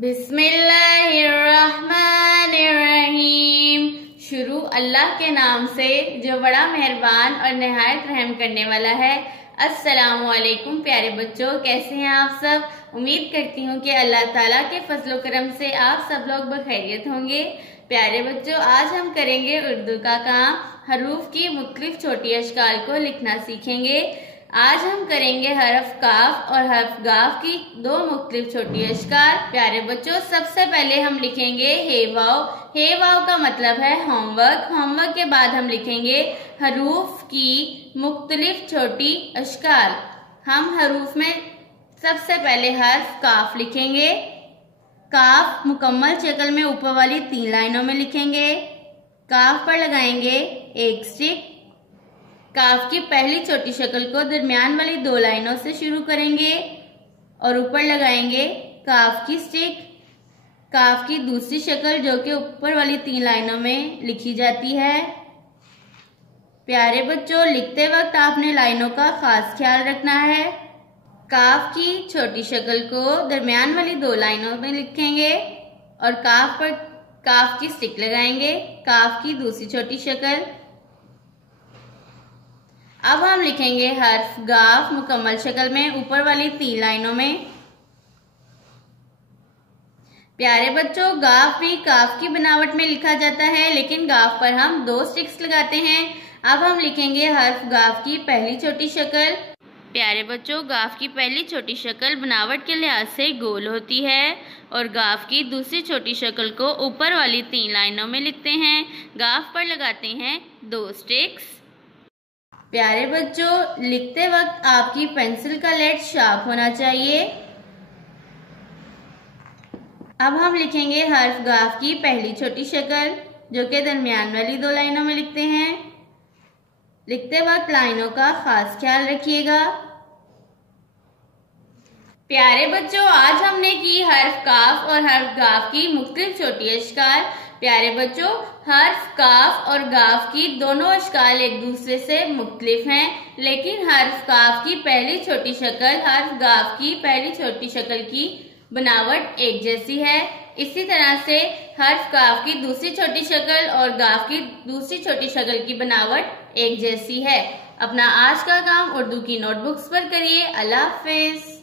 बिस्मिल्लाहिर्रहमानिर्रहीम। शुरू अल्लाह के नाम से जो बड़ा मेहरबान और निहायत रहम करने वाला है। अस्सलामुअलैकुम प्यारे बच्चों, कैसे हैं आप सब। उम्मीद करती हूँ कि अल्लाह ताला के फजलो करम से आप सब लोग बखैरियत होंगे। प्यारे बच्चों, आज हम करेंगे उर्दू का काम। हरूफ की मुख्तलिफ छोटी अशकाल को लिखना सीखेंगे। आज हम करेंगे हरफ काफ और हरफ गाफ की दो मुख्तलिफ छोटी अशकाल। प्यारे बच्चों, सबसे पहले हम लिखेंगे हे वाव। हे वाव का मतलब है होमवर्क। होमवर्क के बाद हम लिखेंगे हरूफ की मुख्तलिफ छोटी अशकाल। हम हरूफ में सबसे पहले हर्फ काफ लिखेंगे। काफ मुकम्मल शक्ल में ऊपर वाली 3 लाइनों में लिखेंगे। काफ पर लगाएंगे एक स्टिक। काफ की पहली छोटी शक्ल को दरमियान वाली 2 लाइनों से शुरू करेंगे और ऊपर लगाएंगे काफ की स्टिक। काफ की दूसरी शक्ल जो कि ऊपर वाली 3 लाइनों में लिखी जाती है। प्यारे बच्चों, लिखते वक्त आपने लाइनों का खास ख्याल रखना है। काफ की छोटी शक्ल को दरमियान वाली 2 लाइनों में लिखेंगे और काफ पर काफ की स्टिक लगाएंगे। काफ की दूसरी छोटी शक्ल। अब हम लिखेंगे हर्फ गाफ मुकम्मल शक्ल में ऊपर वाली 3 लाइनों में। प्यारे बच्चों, गाफ भी काफ की बनावट में लिखा जाता है, लेकिन गाफ पर हम 2 स्टिक्स लगाते हैं। अब हम लिखेंगे हर्फ गाफ की पहली छोटी शक्ल। प्यारे बच्चों, गाफ की पहली छोटी शक्ल बनावट के लिहाज से गोल होती है और गाफ की दूसरी छोटी शक्ल को ऊपर वाली 3 लाइनों में लिखते हैं। गाफ पर लगाते हैं 2 स्टिक्स। प्यारे बच्चों, लिखते वक्त आपकी पेंसिल का लेड शार्प होना चाहिए। अब हम लिखेंगे हर्फ गाफ की पहली छोटी शक्ल जो कि दरमियान वाली 2 लाइनों में लिखते हैं। लिखते वक्त लाइनों का खास ख्याल रखिएगा। प्यारे बच्चों, आज हमने की हर्फ काफ और हर्फ गाफ की मुख्तलिफ छोटी अशकाल। प्यारे बच्चों, हर्फ काफ और गाफ की दोनों अशकाल एक दूसरे से मुख्तलिफ हैं, लेकिन हर्फ काफ की पहली छोटी शक्ल हर्फ गाफ की पहली छोटी शक्ल की बनावट एक जैसी है। इसी तरह से हर्फ काफ की दूसरी छोटी शक्ल और गाफ की दूसरी छोटी शक्ल की बनावट एक जैसी है। अपना आज का काम उर्दू की नोटबुक्स पर करिए। अल्लाह हाफिज।